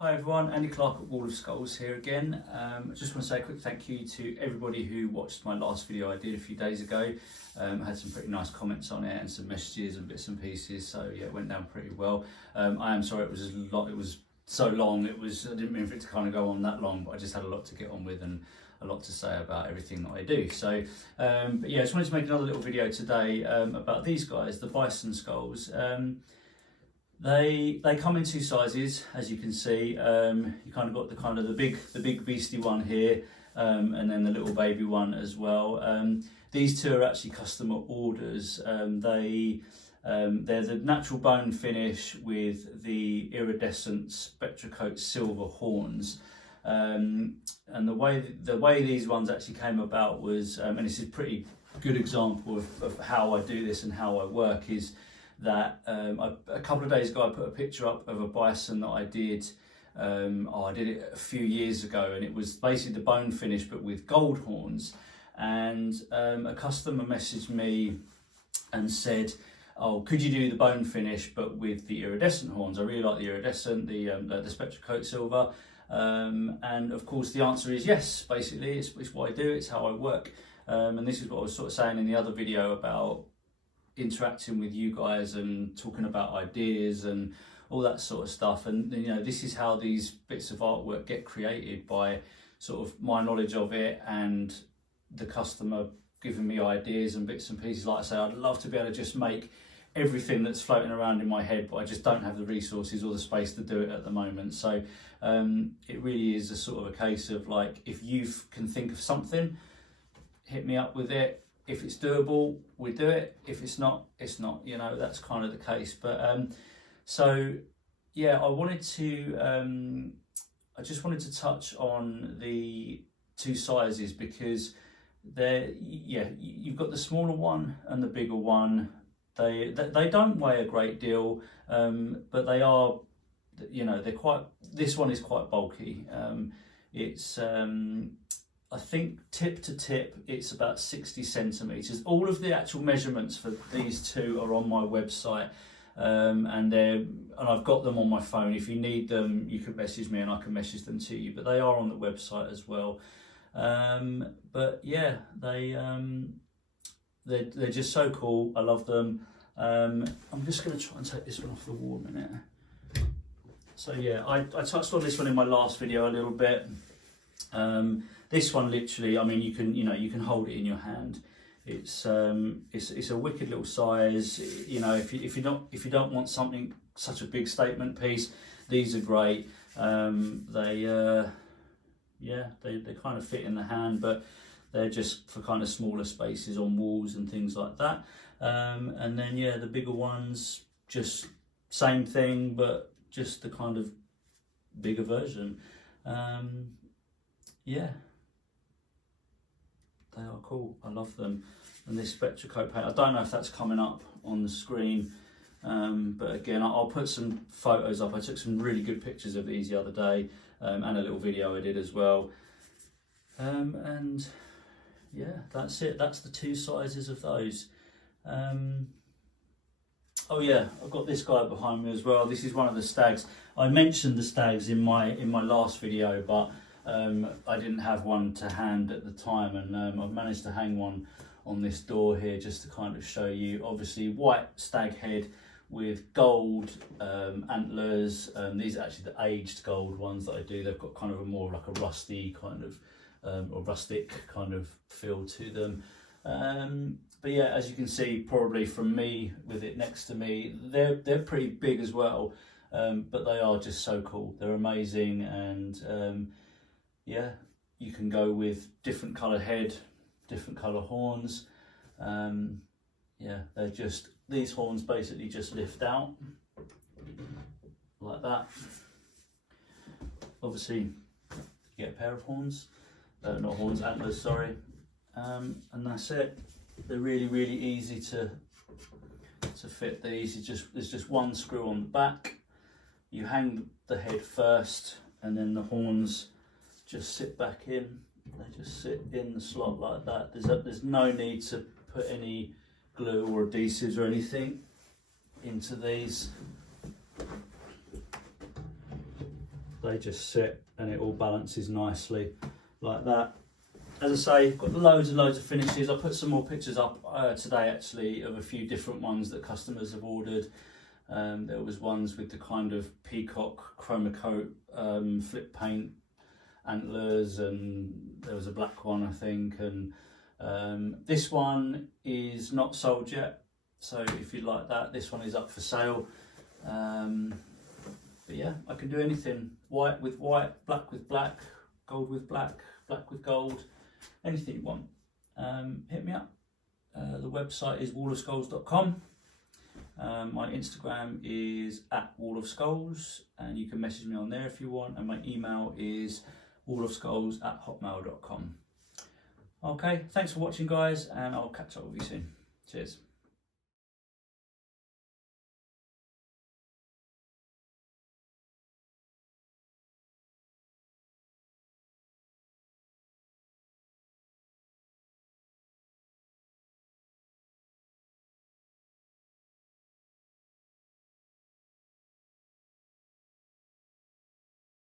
Hi everyone, Andy Clark at Wall of Skulls here again. I just want to say a quick thank you to everybody who watched my last video I did a few days ago. I had some pretty nice comments on it and some messages and bits and pieces, so yeah, it went down pretty well. I am sorry it was so long. I didn't mean for it to kind of go on that long, but I just had a lot to get on with and a lot to say about everything that I do. So, but yeah, I just wanted to make another little video today about these guys, the bison skulls. They come in two sizes, as you can see. You kind of got the big beastie one here, and then the little baby one as well. These two are actually customer orders. They're the natural bone finish with the iridescent Spectracoat silver horns. And the way these ones actually came about was, and this is a pretty good example of how I do this and how I work, is that a couple of days ago I put a picture up of a bison that I did. I did it a few years ago, and it was basically the bone finish but with gold horns. And a customer messaged me and said, "Oh, could you do the bone finish but with the iridescent horns? I really like the iridescent, the Spectracoat silver." And of course the answer is yes. Basically, it's what I do. It's how I work. And this is what I was sort of saying in the other video about interacting with you guys and talking about ideas and all that sort of stuff. And you know, this is how these bits of artwork get created, by sort of my knowledge of it and the customer giving me ideas and bits and pieces. Like I say, I'd love to be able to just make everything that's floating around in my head, but I just don't have the resources or the space to do it at the moment. So it really is a sort of a case of, like, if you can think of something, hit me up with it. If it's doable, we do it. If it's not, it's not. You know, that's kind of the case. But so yeah, I just wanted to touch on the two sizes, because you've got the smaller one and the bigger one. They don't weigh a great deal, but they are, you know, this one is quite bulky. It's I think tip to tip, it's about 60 centimeters. All of the actual measurements for these two are on my website, and I've got them on my phone. If you need them, you can message me and I can message them to you. But they are on the website as well. But yeah, they're just so cool. I love them. I'm just going to try and take this one off the wall a minute. So yeah, I touched on this one in my last video a little bit. This one, literally, I mean, you can hold it in your hand. It's a wicked little size. You know, if you don't want something such a big statement piece, these are great. They kind of fit in the hand, but they're just for kind of smaller spaces on walls and things like that. And then yeah, the bigger ones, just same thing, but just the kind of bigger version. Yeah, they are cool. I love them. And this Spectracoat paint, I don't know if that's coming up on the screen, but again, I'll put some photos up. I took some really good pictures of these the other day, and a little video I did as well. And yeah, that's it. That's the two sizes of those. Oh yeah, I've got this guy behind me as well. This is one of the stags. I mentioned the stags in my last video, but I didn't have one to hand at the time, and I've managed to hang one on this door here just to kind of show you. Obviously, white stag head with gold antlers. These are actually the aged gold ones that I do. They've got kind of a more like a rusty kind of or rustic kind of feel to them. But yeah, as you can see probably from me with it next to me, they're pretty big as well, but they are just so cool. They're amazing. And yeah, you can go with different colour head, different colour horns. Yeah, they're just, these horns basically just lift out like that. Obviously you get a pair of horns, not horns, antlers, sorry. And that's it. They're really easy to fit these. There's just one screw on the back. You hang the head first, and then the horns just sit back in. They just sit in the slot like that. There's no need to put any glue or adhesives or anything into these. they just sit and it all balances nicely like that. As I say, got loads and loads of finishes. I put some more pictures up today actually of a few different ones that customers have ordered. There was ones with the kind of peacock chroma coat flip paint antlers, and there was a black one I think, and this one is not sold yet, so if you like that, this one is up for sale. But yeah, I can do anything. White with white, black with black, gold with black, black with gold, anything you want. Hit me up. The website is wallofskulls.com. My Instagram is @wallofskulls, and you can message me on there if you want, and my email is wallofskulls@hotmail.com. Okay, thanks for watching guys, and I'll catch up with you soon. Cheers.